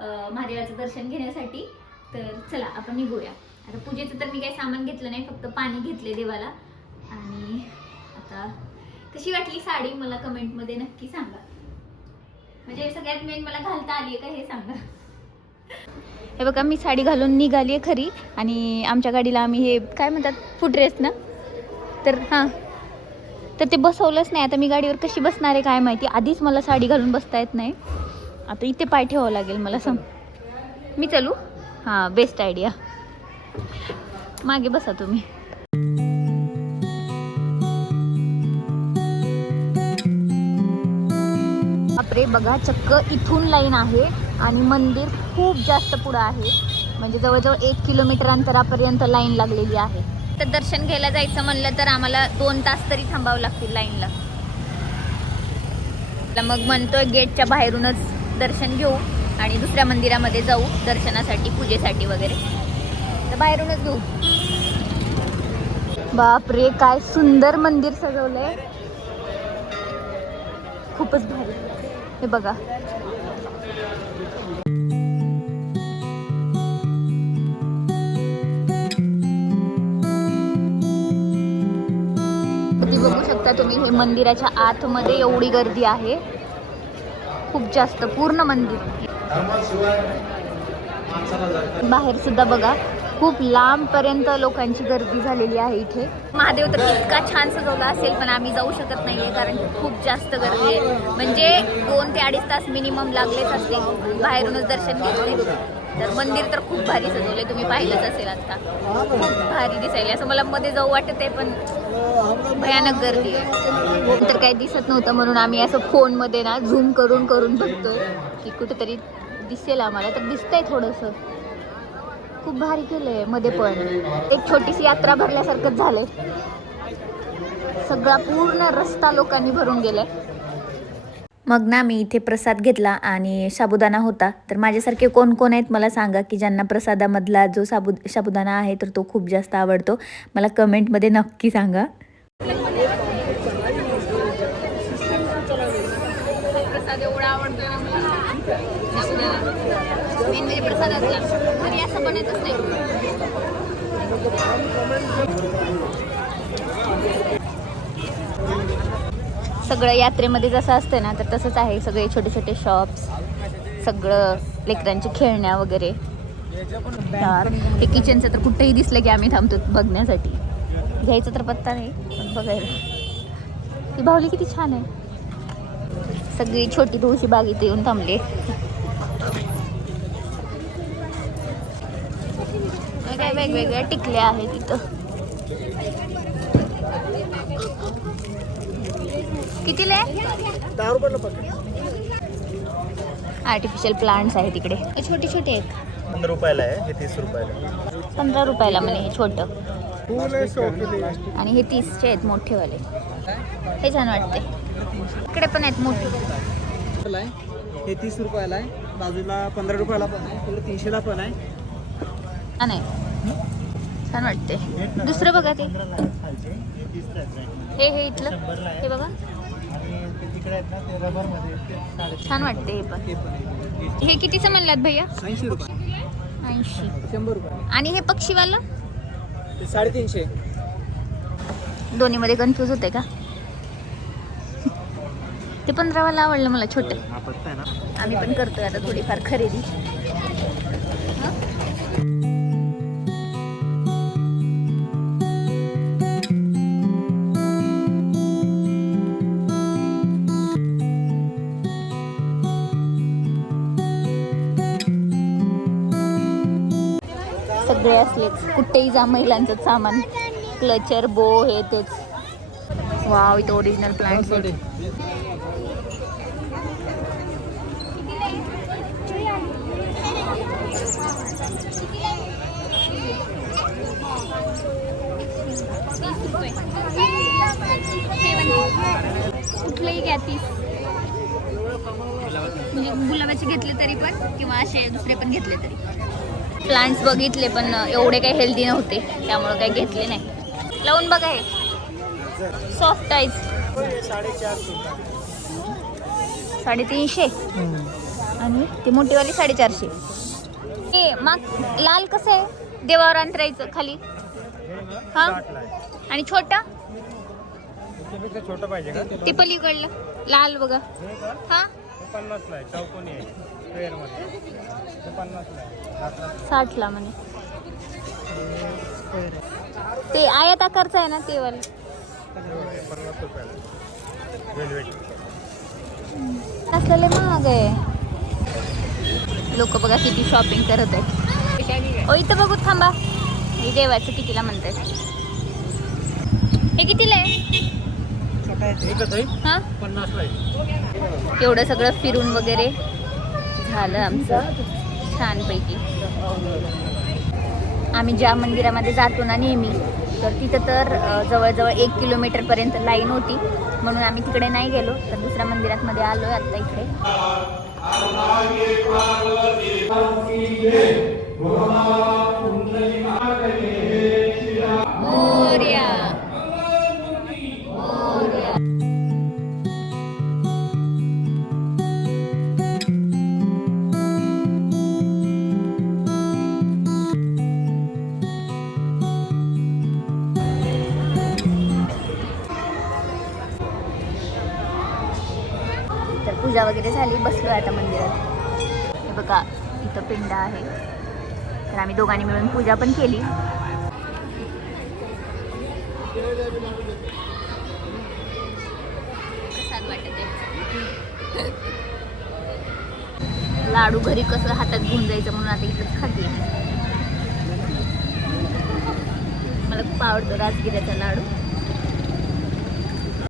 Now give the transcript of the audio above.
महादेवाचं दर्शन घेण्यासाठी. तर चला आपण निघूया. आता पूजेचं तर मी काही सामान घेतलं नाही फक्त पाणी घेतले देवाला. आणि आता कशी वाटली साडी मला कमेंटमध्ये नक्की सांगा. म्हणजे सगळ्यात मेन मला घालता आली का हे सांगा. हे बघा मी साडी घालून निघाली आहे खरी. आणि आमच्या गाडीला आम्ही हे काय म्हणतात फुटरेस ना? तर हां. तर ते बसवलंच नाही. आता मी गाडीवर कशी बसणार आहे काय माहिती? आधीच मला साडी घालून बसता येत नाही. आता इथे पाय ठेवावं लागेल मला सम मी चालू? हां बेस्ट आयडिया मागे बसा तुम्ही. बापरे बघा चक्क इथून लाईन आहे आणि मंदिर खूप जास्त पुढं आहे. म्हणजे जवळजवळ एक किलोमीटर अंतरापर्यंत लाईन लागलेली आहे. तर दर्शन घ्यायला जायचं म्हणलं तर आम्हाला दोन तास तरी थांबावं लागतील लाईनला मग म्हणतोय गेटच्या बाहेरूनच दर्शन घेऊ आणि दुसऱ्या मंदिरामध्ये जाऊ दर्शनासाठी पूजेसाठी वगैरे. तर बाहेरूनच घेऊ. बापरे काय सुंदर मंदिर सजवलंय. खूपच भारी. हे बघा. बघू शकता तुम्ही हे मंदिराच्या आतमध्ये एवढी गर्दी आहे. खूप जास्त पूर्ण मंदिर. बाहेर सुद्धा बघा खूप लांब पर्यंत लोकांची गर्दी झालेली आहे इथे. महादेव तर इतका छान सजवला असेल पण आम्ही जाऊ शकत नाहीये कारण खूप जास्त गर्दी आहे. म्हणजे दोन ते अडीच तास मिनिमम लागलेच असते. बाहेरूनच दर्शन घेतले. तर मंदिर तर खूप भारी सजवलंय तुम्ही पाहिलंच असेल आता. खूप भारी दिसायला असं मला मध्ये जाऊ वाटत आहे पण भयानक गर्दी आहे. तर काही दिसत नव्हतं म्हणून आम्ही असं फोनमध्ये ना झूम करून करून बघतोय की कुठेतरी दिसेल आम्हाला तर दिसतंय थोडंसं. खूप भारी केलंयमध्ये पण. एक छोटीशी यात्रा भरल्यासारखंच झालंय. सगळा पूर्ण रस्ता लोकांनी भरून गेलाय. मग ना मी इथे प्रसाद घेतला आणि साबुदाणा होता. तर माझ्यासारखे कोण कोण आहेत मला सांगा की ज्यांना प्रसादामधला जो साबु साबुदाणा आहे तर तो खूप जास्त आवडतो. मला कमेंटमध्ये नक्की सांगा. प्रसाद एवढा आवडतो ना मला मेन म्हणजे प्रसादाचा घरी असं बनतच नाही सगळं यात्रेमध्ये जसं असतं ना तर तसंच आहे. सगळे छोटे छोटे शॉप्स सगळं लेकरांची खेळण्या वगैरे. हे किचनचं तर कुठेही दिसलं की आम्ही थांबतो बघण्यासाठी. घ्यायचं तर पत्ता नाही बघायला. ती भावली किती छान आहे. सगळी छोटी तुळशी बाग इथे येऊन थांबली. काय वेगवेगळ्या टिकल्या आहेत तिथं कितीला आहे? दहा रुपयाला पकड आर्टिफिशियल प्लांट्स आहेत तिकडे छोटे छोटे आहेत. पंधरा रुपयाला आहे हे तीस रुपयाला पंधरा रुपयाला म्हणे हे छोटं. फुल आहे शौकीने आणि हे तीसचे आहेत मोठेवाले. हे छान वाटते. इकडे पण आहेत मोठे. हे तीस रुपयाला आहे. बाजूला पंधरा रुपयाला पण आहे. तीनशेला पण आहे. छान आहे छान वाटते. दुसरं बघा ते. हे हे इथलं. हे बघा. तिकडे आहेत ना ते रबरमध्ये छान वाटते हे पण. ते पण आहे. हे कितीचं म्हणलात भैया? ऐंशी रुपये. ऐंशी. शंभर रुपये. आणि हे पक्षीवालं? ते साडेतीनशे. दोन्हीमध्ये कन्फ्यूज होते का? ते पंधरावाला आवडलं मला छोटे. हा पत्ता आहे ना. आम्ही पण करतोय आता थोडीफार खरेदी. सगळे असलेच कुठेही जा महिलांचं सामान. क्लचर बो हे तेच. वाव इथं ओरिजिनल प्लांट्स कुठलंही घ्या तीस. म्हणजे गुलाबाचे घेतले तरी पण किंवा असे दुसरे पण घेतले तरी प्लांट्स बघितले पण एवढे काही हेल्दी नव्हते. त्यामुळे काही घेतले नाही. लावून बघा हे. सॉफ्ट आईज साडेतीनशे. आणि ते मोठीवाली साडेचारशे. हे माग लाल कसं आहे? देवावर अंतरायचं खाली. हा? आणि छोटा? ते पलीकडलं. लाल बघा. हे? पन्नासला आहे. चौकोनी आहे. स्क्वेअरमध्ये. ते पन्नासला आहे. साठला म्हणे. ते आयात आकारचं आहे ना ते वालं. हे पन्नास रुपयाला वेलवेट असलेले महाग आहे. लोक बघा किती शॉपिंग करत आहेत. ओ इथं बघू थांबा. हे देवाचं कितीला म्हणतात हे कितीला आहे छोटा आहे एकच आहे हा? एवढं सगळं फिरून वगैरे झालं आमचं छानपैकी. आम्ही ज्या मंदिरामध्ये जातो ना नेहमी तर तिथं तर जवळजवळ एक किलोमीटरपर्यंत लाईन होती. म्हणून आम्ही तिकडे नाही गेलो तर दुसऱ्या मंदिरात मध्ये आलो आत्ता इथे. पूजा वगैरे झाली बसलो आता मंदिरात. हे बघा इथं पिंड आहे. तर आम्ही दोघांनी मिळून पूजा पण केली. प्रसाद वाटत आहे. लाडू घरी कसं हातात घेऊन जायचं म्हणून आता इथंच खाते. मला खूप आवडतो राजगिऱ्याचा लाडू.